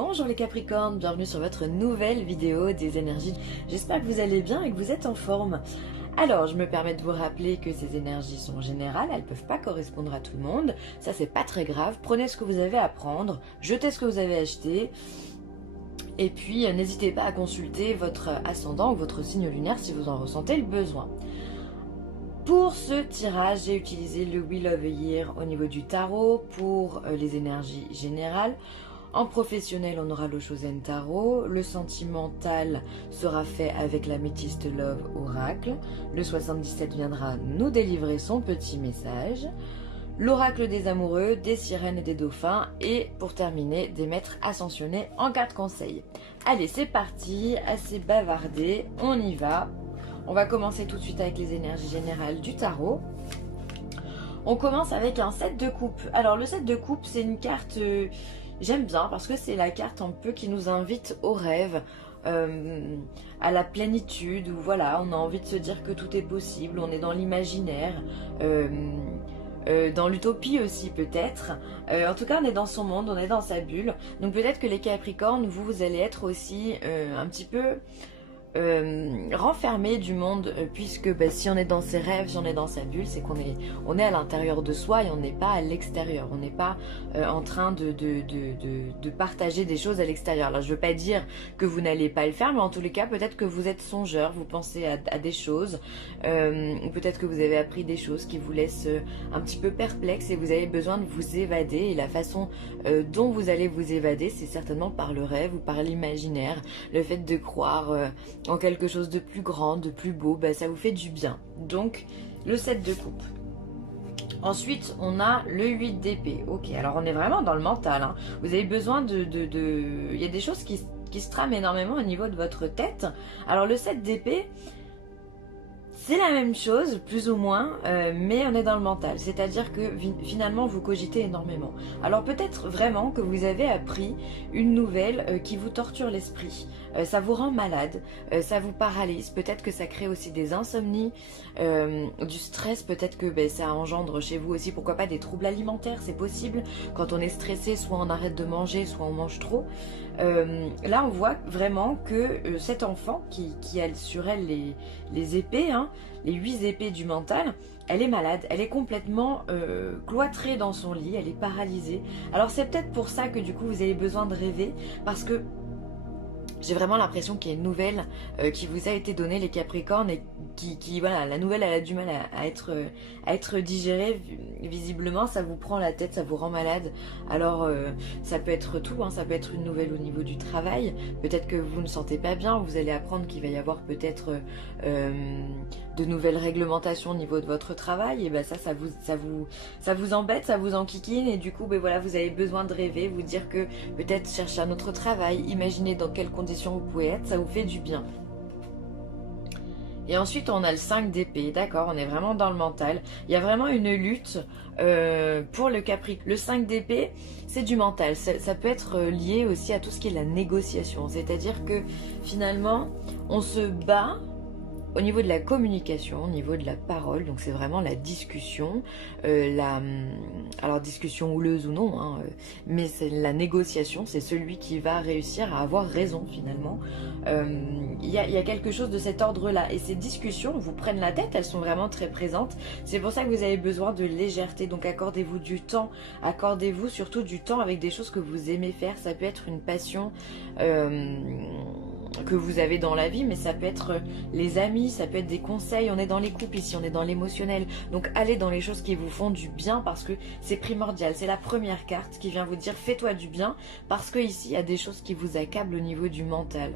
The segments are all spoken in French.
Bonjour les Capricornes, bienvenue sur votre nouvelle vidéo des énergies. J'espère que vous allez bien et que vous êtes en forme. Alors, je me permets de vous rappeler que ces énergies sont générales, elles ne peuvent pas correspondre à tout le monde. Ça, c'est pas très grave. Prenez ce que vous avez à prendre, jetez ce que vous avez acheté. Et puis, n'hésitez pas à consulter votre ascendant ou votre signe lunaire si vous en ressentez le besoin. Pour ce tirage, j'ai utilisé le Wheel of the Year au niveau du tarot pour les énergies générales. En professionnel, on aura le Chosen Tarot. Le sentimental sera fait avec la Métiste Love Oracle. Le 77 viendra nous délivrer son petit message. L'oracle des amoureux, des sirènes et des dauphins. Et pour terminer, des maîtres ascensionnés en 4 conseils. Allez, c'est parti, assez bavardé, on y va. On va commencer tout de suite avec les énergies générales du tarot. On commence avec un 7 de coupe. Alors le 7 de coupe, c'est une carte... j'aime bien parce que c'est la carte un peu qui nous invite au rêve, à la plénitude, où voilà, on a envie de se dire que tout est possible, on est dans l'imaginaire, dans l'utopie aussi peut-être. En tout cas, on est dans son monde, on est dans sa bulle. Donc peut-être que les Capricornes, vous allez être aussi un petit peu... renfermé du monde, puisque si on est dans ses rêves, si on est dans sa bulle, c'est qu'on est, on est à l'intérieur de soi et on n'est pas à l'extérieur, on n'est pas en train de partager des choses à l'extérieur. Alors je veux pas dire que vous n'allez pas le faire, mais en tous les cas peut-être que vous êtes songeur, vous pensez à des choses, ou peut-être que vous avez appris des choses qui vous laissent un petit peu perplexe et vous avez besoin de vous évader, et la façon dont vous allez vous évader, c'est certainement par le rêve ou par l'imaginaire, le fait de croire en quelque chose de plus grand, de plus beau, ça vous fait du bien. Donc, le 7 de coupe. Ensuite, on a le 8 d'épée. Ok, alors on est vraiment dans le mental. Hein. Vous avez besoin Il y a des choses qui se trament énormément au niveau de votre tête. Alors, le 7 d'épée, c'est la même chose, plus ou moins, mais on est dans le mental. C'est-à-dire que finalement, vous cogitez énormément. Alors peut-être vraiment que vous avez appris une nouvelle qui vous torture l'esprit. Ça vous rend malade, ça vous paralyse. Peut-être que ça crée aussi des insomnies, du stress. Peut-être que ça engendre chez vous aussi, pourquoi pas, des troubles alimentaires. C'est possible. Quand on est stressé, soit on arrête de manger, soit on mange trop. Là, on voit vraiment que cet enfant qui a sur elle les épées, hein, les 8 épées du mental, elle est malade, elle est complètement cloîtrée dans son lit, elle est paralysée. Alors c'est peut-être pour ça que du coup vous avez besoin de rêver, parce que j'ai vraiment l'impression qu'il y a une nouvelle qui vous a été donnée, les Capricornes, et voilà, la nouvelle elle a du mal à être digérée. Visiblement ça vous prend la tête, ça vous rend malade. Alors ça peut être tout, hein, ça peut être une nouvelle au niveau du travail. Peut-être que vous ne sentez pas bien, vous allez apprendre qu'il va y avoir peut-être de nouvelles réglementations au niveau de votre travail. Et ça vous embête, ça vous enquiquine, et du coup voilà, vous avez besoin de rêver, vous dire que peut-être chercher un autre travail, imaginez dans quelles conditions vous pouvez être, ça vous fait du bien. Et ensuite on a le 5 d'épée, d'accord, on est vraiment dans le mental. Il y a vraiment une lutte pour le Capricorne. Le 5 d'épée, c'est du mental, ça peut être lié aussi à tout ce qui est la négociation. C'est-à-dire que finalement on se bat au niveau de la communication, au niveau de la parole. Donc c'est vraiment la discussion, alors discussion houleuse ou non, hein, mais c'est la négociation, c'est celui qui va réussir à avoir raison finalement. Il y a quelque chose de cet ordre-là, et ces discussions vous prennent la tête, elles sont vraiment très présentes. C'est pour ça que vous avez besoin de légèreté, donc accordez-vous du temps, accordez-vous surtout du temps avec des choses que vous aimez faire. Ça peut être une passion que vous avez dans la vie, mais ça peut être les amis, ça peut être des conseils. On est dans les couples ici, on est dans l'émotionnel, donc allez dans les choses qui vous font du bien, parce que c'est primordial. C'est la première carte qui vient vous dire fais-toi du bien, parce que ici il y a des choses qui vous accablent au niveau du mental.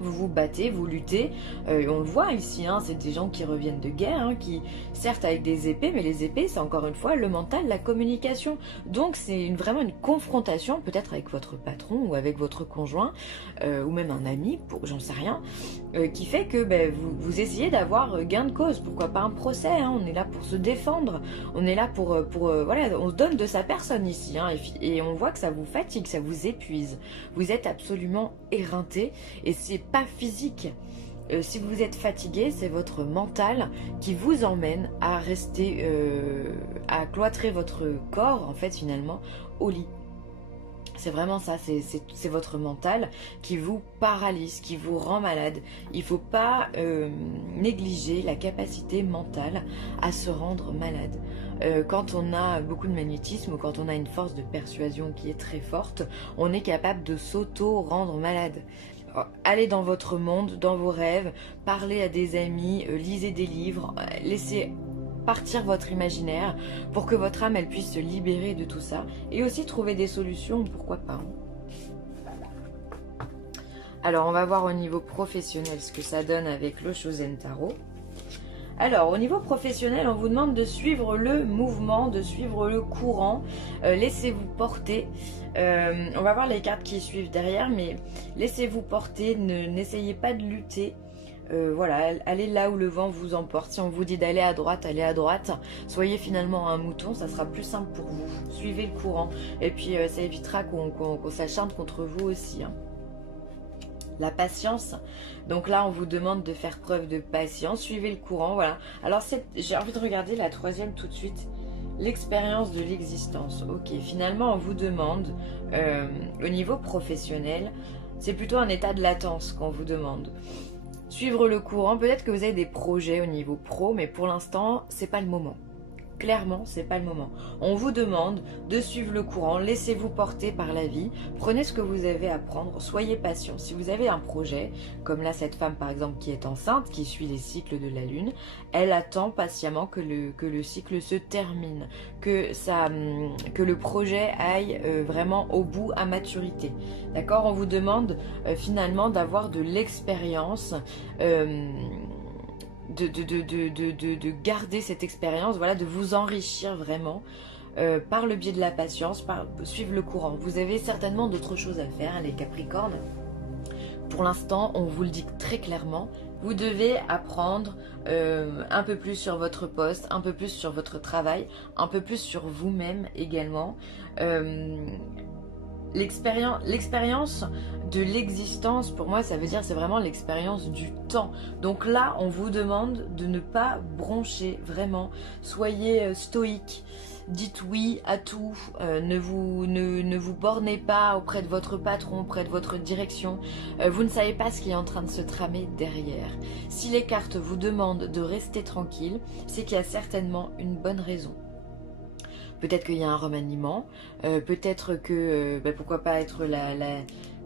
Vous vous battez, vous luttez, on le voit ici, hein, c'est des gens qui reviennent de guerre, hein, qui certes avec des épées, mais les épées c'est encore une fois le mental, la communication. Donc c'est vraiment une confrontation, peut-être avec votre patron ou avec votre conjoint, ou même un ami, j'en sais rien, qui fait que vous essayez d'avoir gain de cause. Pourquoi pas un procès, hein, on est là pour se défendre, on est là pour voilà, on se donne de sa personne ici, hein, et on voit que ça vous fatigue, ça vous épuise, vous êtes absolument éreinté, et c'est pas physique. Si vous êtes fatigué, c'est votre mental qui vous emmène à rester, à cloîtrer votre corps en fait finalement au lit. C'est vraiment ça, c'est votre mental qui vous paralyse, qui vous rend malade. Il ne faut pas négliger la capacité mentale à se rendre malade. Quand on a beaucoup de magnétisme ou quand on a une force de persuasion qui est très forte, on est capable de s'auto-rendre malade. Allez dans votre monde, dans vos rêves, parlez à des amis, lisez des livres, laissez partir votre imaginaire pour que votre âme elle puisse se libérer de tout ça et aussi trouver des solutions, pourquoi pas. Alors on va voir au niveau professionnel ce que ça donne avec le Shosen Tarot. Alors au niveau professionnel, on vous demande de suivre le mouvement, de suivre le courant, laissez-vous porter. On va voir les cartes qui suivent derrière, mais laissez-vous porter, n'essayez pas de lutter. Voilà, allez là où le vent vous emporte. Si on vous dit d'aller à droite, allez à droite. Soyez finalement un mouton, ça sera plus simple pour vous. Suivez le courant. Et puis ça évitera qu'on s'acharne contre vous aussi. Hein. La patience. Donc là, on vous demande de faire preuve de patience. Suivez le courant, voilà. Alors j'ai envie de regarder la troisième tout de suite. L'expérience de l'existence. Ok, finalement, on vous demande, au niveau professionnel, c'est plutôt un état de latence qu'on vous demande. Suivre le courant, peut-être que vous avez des projets au niveau pro, mais pour l'instant, c'est pas le moment. Clairement, c'est pas le moment. On vous demande de suivre le courant, laissez-vous porter par la vie, prenez ce que vous avez à prendre, soyez patient. Si vous avez un projet, comme là cette femme par exemple qui est enceinte, qui suit les cycles de la lune, elle attend patiemment que le cycle se termine, que le projet aille vraiment au bout à maturité. D'accord? On vous demande finalement d'avoir de l'expérience, de garder cette expérience, voilà, de vous enrichir vraiment par le biais de la patience, par suivre le courant. Vous avez certainement d'autres choses à faire, les Capricornes. Pour l'instant, on vous le dit très clairement, vous devez apprendre un peu plus sur votre poste, un peu plus sur votre travail, un peu plus sur vous-même également. L'expérience de l'existence, pour moi, ça veut dire c'est vraiment l'expérience du temps. Donc là, on vous demande de ne pas broncher, vraiment. Soyez stoïque, dites oui à tout, ne vous bornez pas auprès de votre patron, auprès de votre direction. Vous ne savez pas ce qui est en train de se tramer derrière. Si les cartes vous demandent de rester tranquille, c'est qu'il y a certainement une bonne raison. Peut-être qu'il y a un remaniement, peut-être que, pourquoi pas être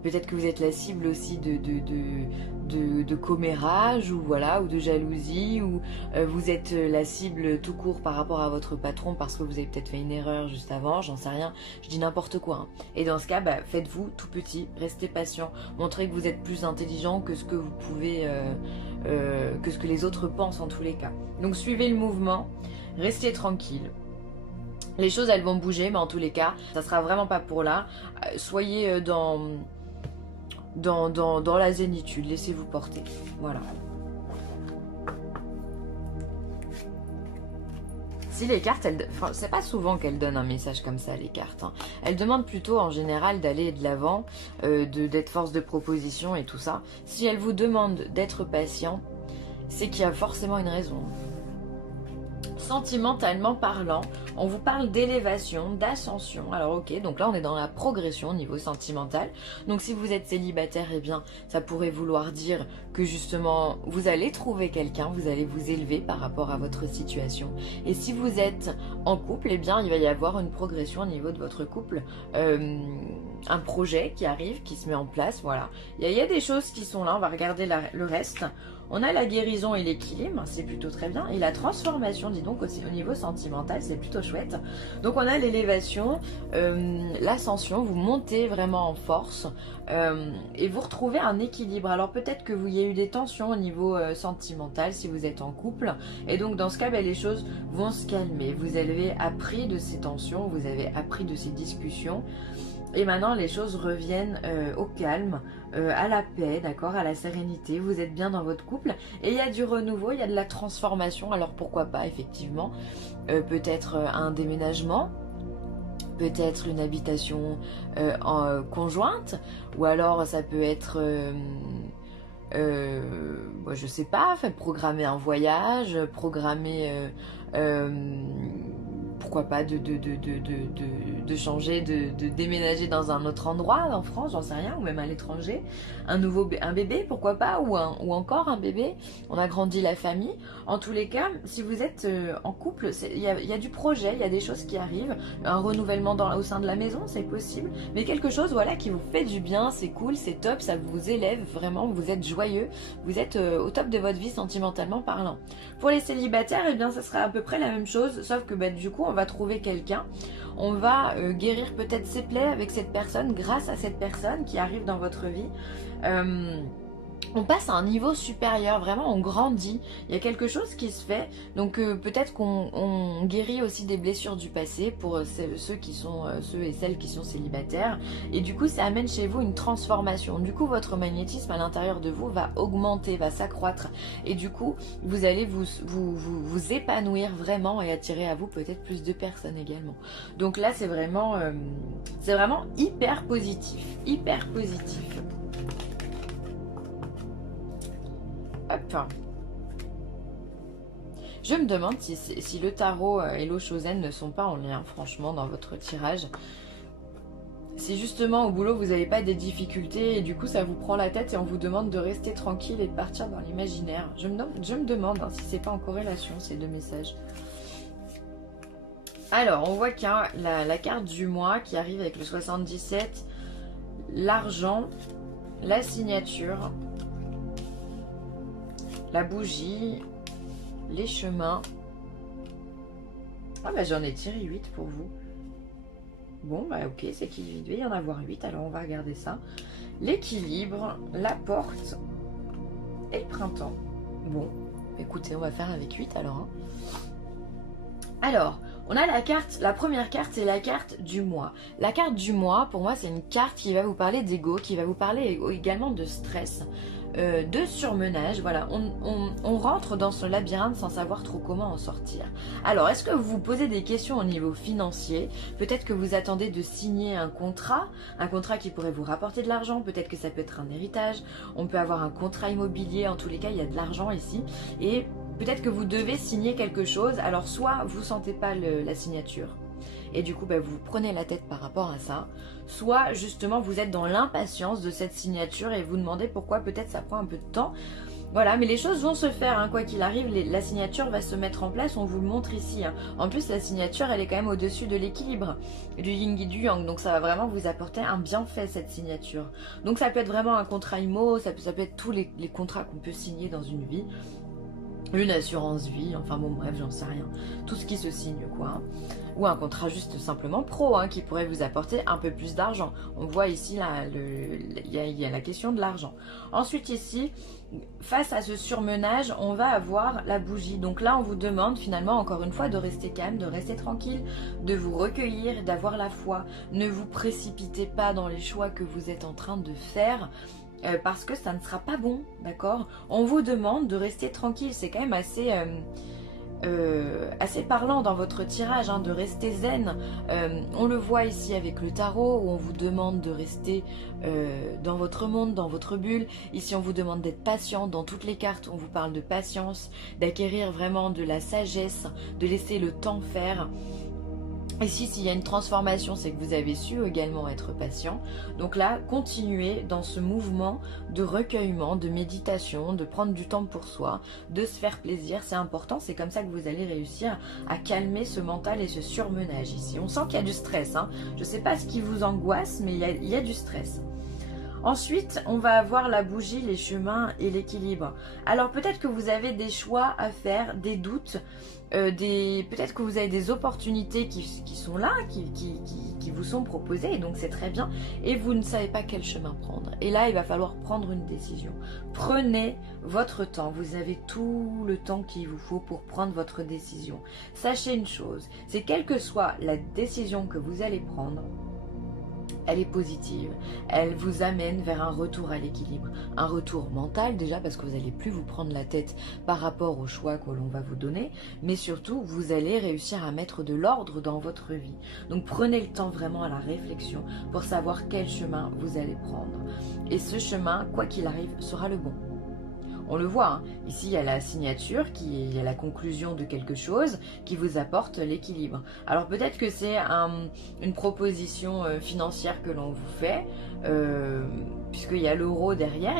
peut-être que vous êtes la cible aussi de commérage ou voilà, ou de jalousie, ou vous êtes la cible tout court par rapport à votre patron parce que vous avez peut-être fait une erreur juste avant, j'en sais rien, je dis n'importe quoi. Hein. Et dans ce cas, faites-vous tout petit, restez patient, montrez que vous êtes plus intelligent que ce que vous pouvez, que ce que les autres pensent en tous les cas. Donc suivez le mouvement, restez tranquille. Les choses, elles vont bouger, mais en tous les cas, ça sera vraiment pas pour là. Soyez dans la zénitude, laissez-vous porter. Voilà. Si les cartes, c'est pas souvent qu'elles donnent un message comme ça, les cartes. Hein. Elles demandent plutôt en général d'aller de l'avant, d'être force de proposition et tout ça. Si elles vous demandent d'être patient, c'est qu'il y a forcément une raison. Sentimentalement parlant, on vous parle d'élévation, d'ascension. Alors ok, donc là on est dans la progression au niveau sentimental. Donc si vous êtes célibataire, eh bien ça pourrait vouloir dire que justement vous allez trouver quelqu'un, vous allez vous élever par rapport à votre situation. Et si vous êtes en couple, eh bien il va y avoir une progression au niveau de votre couple. Un projet qui arrive, qui se met en place, voilà. Il y a des choses qui sont là, on va regarder le reste. On a la guérison et l'équilibre, c'est plutôt très bien. Et la transformation, dis donc, aussi au niveau sentimental, c'est plutôt chouette. Donc on a l'élévation, l'ascension, vous montez vraiment en force et vous retrouvez un équilibre. Alors peut-être que vous y a eu des tensions au niveau sentimental si vous êtes en couple. Et donc dans ce cas, les choses vont se calmer. Vous avez appris de ces tensions, vous avez appris de ces discussions. Et maintenant, les choses reviennent au calme, à la paix, d'accord, à la sérénité. Vous êtes bien dans votre couple. Et il y a du renouveau, il y a de la transformation. Alors pourquoi pas, effectivement, peut-être un déménagement, peut-être une habitation conjointe. Ou alors ça peut être... je sais pas, programmer un voyage, programmer pourquoi pas de changer, de déménager dans un autre endroit en France, j'en sais rien, ou même à l'étranger. Un bébé, pourquoi pas, ou encore un bébé. On agrandit la famille. En tous les cas, si vous êtes en couple, il y a du projet, il y a des choses qui arrivent. Un renouvellement au sein de la maison, c'est possible. Mais quelque chose, voilà, qui vous fait du bien, c'est cool, c'est top, ça vous élève vraiment, vous êtes joyeux, vous êtes au top de votre vie sentimentalement parlant. Pour les célibataires, eh bien, ça sera à peu près la même chose, sauf que bah, du coup, on va trouver quelqu'un. On va guérir peut-être ses plaies avec cette personne, grâce à cette personne qui arrive dans votre vie. On passe à un niveau supérieur, vraiment on grandit, il y a quelque chose qui se fait, donc peut-être qu'on guérit aussi des blessures du passé pour ceux et celles qui sont célibataires, et du coup ça amène chez vous une transformation, du coup votre magnétisme à l'intérieur de vous va augmenter, va s'accroître, et du coup vous allez vous épanouir vraiment et attirer à vous peut-être plus de personnes également. Donc là c'est vraiment hyper positif, hyper positif. Hop. Je me demande si le tarot et l'eau Chosen ne sont pas en lien, franchement, dans votre tirage. Si justement au boulot vous n'avez pas des difficultés et du coup ça vous prend la tête et on vous demande de rester tranquille et de partir dans l'imaginaire. Je me demande si c'est pas en corrélation ces deux messages. Alors on voit qu'il y a la carte du mois qui arrive avec le 77, l'argent, la signature, la bougie, les chemins. Ah bah j'en ai tiré 8 pour vous. Bon bah ok, c'est qu'il devait y en avoir 8, alors on va regarder ça. L'équilibre, la porte et le printemps. Bon, écoutez, on va faire avec 8 alors. Hein. Alors, on a la première carte, c'est la carte du mois. La carte du mois, pour moi, c'est une carte qui va vous parler d'ego, qui va vous parler également de stress. De surmenage, voilà, on rentre dans ce labyrinthe sans savoir trop comment en sortir. Alors, est-ce que vous vous posez des questions au niveau financier? Peut-être que vous attendez de signer un contrat qui pourrait vous rapporter de l'argent, peut-être que ça peut être un héritage, on peut avoir un contrat immobilier, en tous les cas, il y a de l'argent ici, et peut-être que vous devez signer quelque chose, alors soit vous ne sentez pas la signature, et du coup bah, vous prenez la tête par rapport à ça, soit justement vous êtes dans l'impatience de cette signature et vous demandez pourquoi peut-être ça prend un peu de temps. Voilà, mais les choses vont se faire, hein, quoi qu'il arrive, la signature va se mettre en place, on vous le montre ici. Hein. En plus, la signature, elle est quand même au-dessus de l'équilibre, du yin et du yang, donc ça va vraiment vous apporter un bienfait, cette signature. Donc ça peut être vraiment un contrat IMO, ça peut être tous les contrats qu'on peut signer dans une vie. Une assurance vie, enfin bon bref, j'en sais rien. Tout ce qui se signe quoi. Hein. Ou un contrat juste simplement pro hein, qui pourrait vous apporter un peu plus d'argent. On voit ici il y a la question de l'argent. Ensuite ici, face à ce surmenage, on va avoir la bougie. Donc là on vous demande finalement encore une fois de rester calme, de rester tranquille, de vous recueillir, d'avoir la foi. Ne vous précipitez pas dans les choix que vous êtes en train de faire. Parce que ça ne sera pas bon, d'accord? On vous demande de rester tranquille, c'est quand même assez parlant dans votre tirage, hein, de rester zen. On le voit ici avec le tarot, où on vous demande de rester dans votre monde, dans votre bulle. Ici, on vous demande d'être patient. Dans toutes les cartes, on vous parle de patience, d'acquérir vraiment de la sagesse, de laisser le temps faire. Ici, s'il y a une transformation, c'est que vous avez su également être patient. Donc là, continuez dans ce mouvement de recueillement, de méditation, de prendre du temps pour soi, de se faire plaisir. C'est important, c'est comme ça que vous allez réussir à calmer ce mental et ce surmenage ici. On sent qu'il y a du stress. Hein. Je ne sais pas ce qui vous angoisse, mais il y a du stress. Ensuite, on va avoir la bougie, les chemins et l'équilibre. Alors peut-être que vous avez des choix à faire, des doutes, peut-être que vous avez des opportunités qui sont là, qui vous sont proposées, et donc c'est très bien, et vous ne savez pas quel chemin prendre. Et là, il va falloir prendre une décision. Prenez votre temps, vous avez tout le temps qu'il vous faut pour prendre votre décision. Sachez une chose, c'est quelle que soit la décision que vous allez prendre, elle est positive, elle vous amène vers un retour à l'équilibre, un retour mental déjà parce que vous n'allez plus vous prendre la tête par rapport aux choix que l'on va vous donner, mais surtout vous allez réussir à mettre de l'ordre dans votre vie. Donc prenez le temps vraiment à la réflexion pour savoir quel chemin vous allez prendre. Et ce chemin, quoi qu'il arrive, sera le bon. On le voit, hein. Ici il y a la signature, il y a la conclusion de quelque chose qui vous apporte l'équilibre. Alors peut-être que c'est une proposition financière que l'on vous fait, puisqu'il y a l'euro derrière,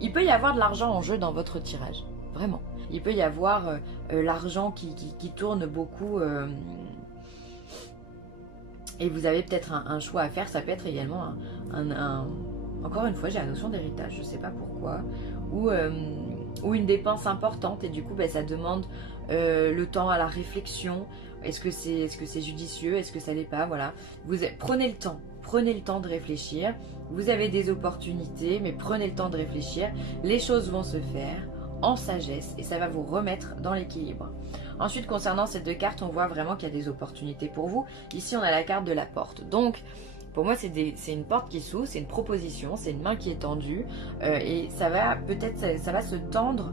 il peut y avoir de l'argent en jeu dans votre tirage, vraiment. Il peut y avoir l'argent qui tourne beaucoup, et vous avez peut-être un choix à faire. Ça peut être également encore une fois, j'ai la notion d'héritage, je ne sais pas pourquoi, ou une dépense importante, et du coup ça demande le temps à la réflexion. Est-ce que c'est judicieux, est-ce que ça l'est pas, voilà. Prenez le temps de réfléchir. Vous avez des opportunités, mais prenez le temps de réfléchir. Les choses vont se faire en sagesse et ça va vous remettre dans l'équilibre. Ensuite, concernant ces 2 cartes, on voit vraiment qu'il y a des opportunités pour vous. Ici, on a la carte de la porte. Donc, pour moi, c'est une porte qui s'ouvre, c'est une proposition, c'est une main qui est tendue, et ça va se tendre.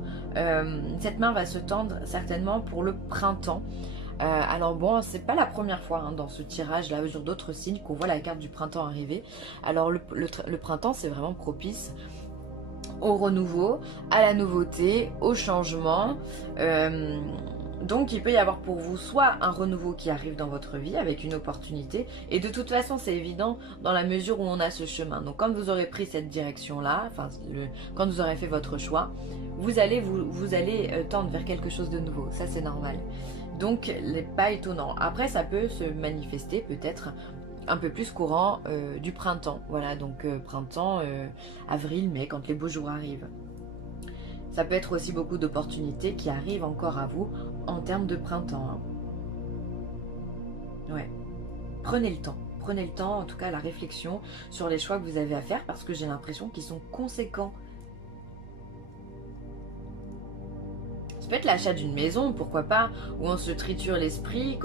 Cette main va se tendre certainement pour le printemps. Alors bon, c'est pas la première fois dans ce tirage là sur d'autres signes qu'on voit la carte du printemps arriver. Alors le printemps, c'est vraiment propice au renouveau, à la nouveauté, au changement. Donc il peut y avoir pour vous soit un renouveau qui arrive dans votre vie avec une opportunité, et de toute façon c'est évident dans la mesure où on a ce chemin. Donc quand vous aurez pris cette direction là, quand vous aurez fait votre choix, vous allez tendre vers quelque chose de nouveau, ça c'est normal. Donc pas étonnant. Après ça peut se manifester peut-être un peu plus courant du printemps, voilà. Donc printemps, avril, mai, quand les beaux jours arrivent. Ça peut être aussi beaucoup d'opportunités qui arrivent encore à vous en termes de printemps. Ouais. Prenez le temps, en tout cas la réflexion sur les choix que vous avez à faire, parce que j'ai l'impression qu'ils sont conséquents. Ça peut être l'achat d'une maison, pourquoi pas, où on se triture l'esprit,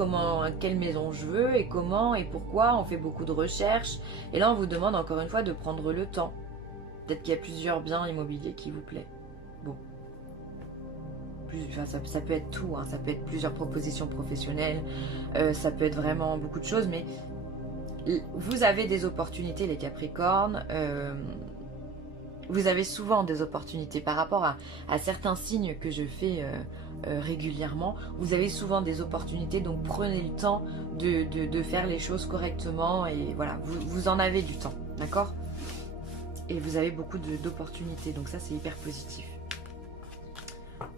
quelle maison je veux, et comment, et pourquoi, on fait beaucoup de recherches, et là on vous demande encore une fois de prendre le temps. Peut-être qu'il y a plusieurs biens immobiliers qui vous plaisent. Bon, ça peut être tout, ça peut être plusieurs propositions professionnelles, ça peut être vraiment beaucoup de choses, mais vous avez des opportunités les Capricornes, vous avez souvent des opportunités par rapport à certains signes que je fais régulièrement. Vous avez souvent des opportunités, donc prenez le temps de faire les choses correctement, et voilà, vous en avez du temps, d'accord? Et vous avez beaucoup d'opportunités, donc ça c'est hyper positif.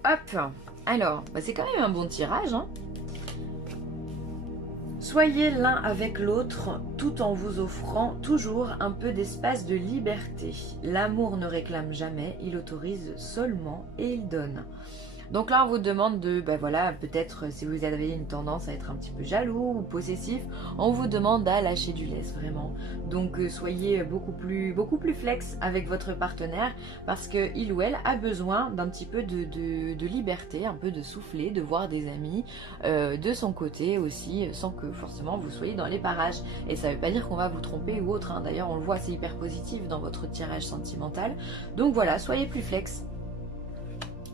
Hop, alors, c'est quand même un bon tirage, Soyez l'un avec l'autre tout en vous offrant toujours un peu d'espace de liberté. L'amour ne réclame jamais, il autorise seulement et il donne. Donc là on vous demande de, voilà, peut-être si vous avez une tendance à être un petit peu jaloux ou possessif, on vous demande à lâcher du lest, vraiment. Donc soyez beaucoup plus flex avec votre partenaire, parce que il ou elle a besoin d'un petit peu de liberté, un peu de souffler, de voir des amis de son côté aussi, sans que forcément vous soyez dans les parages. Et ça ne veut pas dire qu'on va vous tromper ou autre, D'ailleurs on le voit, c'est hyper positif dans votre tirage sentimental. Donc voilà, soyez plus flex.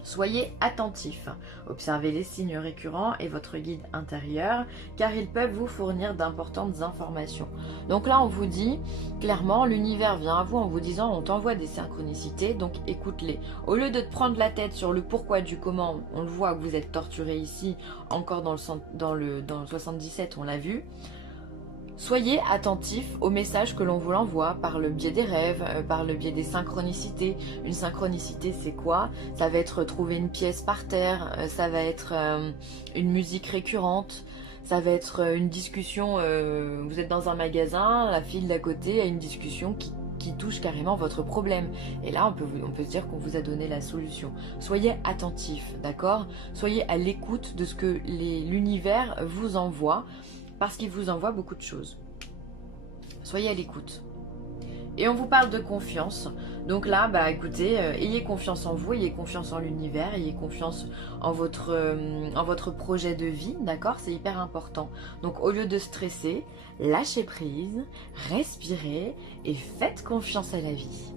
Soyez attentifs, observez les signes récurrents et votre guide intérieur, car ils peuvent vous fournir d'importantes informations. Donc là on vous dit clairement, l'univers vient à vous en vous disant, on t'envoie des synchronicités, donc écoute-les. Au lieu de te prendre la tête sur le pourquoi du comment, on le voit que vous êtes torturé ici, encore dans le 77 on l'a vu. Soyez attentifs aux messages que l'on vous l'envoie par le biais des rêves, par le biais des synchronicités. Une synchronicité, c'est quoi? Ça va être trouver une pièce par terre, ça va être une musique récurrente, ça va être une discussion, vous êtes dans un magasin, la file d'à côté a une discussion qui touche carrément votre problème. Et là, on peut se dire qu'on vous a donné la solution. Soyez attentifs, d'accord? Soyez à l'écoute de ce que l'univers vous envoie, parce qu'il vous envoie beaucoup de choses. Soyez à l'écoute. Et on vous parle de confiance. Donc là, écoutez, ayez confiance en vous, ayez confiance en l'univers, ayez confiance en votre projet de vie, d'accord? C'est hyper important. Donc au lieu de stresser, lâchez prise, respirez et faites confiance à la vie.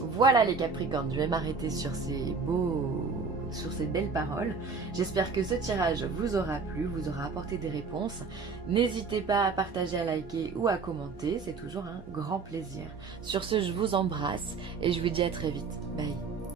Voilà les Capricornes, je vais m'arrêter sur ces belles paroles. J'espère que ce tirage vous aura plu, vous aura apporté des réponses. N'hésitez pas à partager, à liker ou à commenter, c'est toujours un grand plaisir. Sur ce, je vous embrasse et je vous dis à très vite. Bye.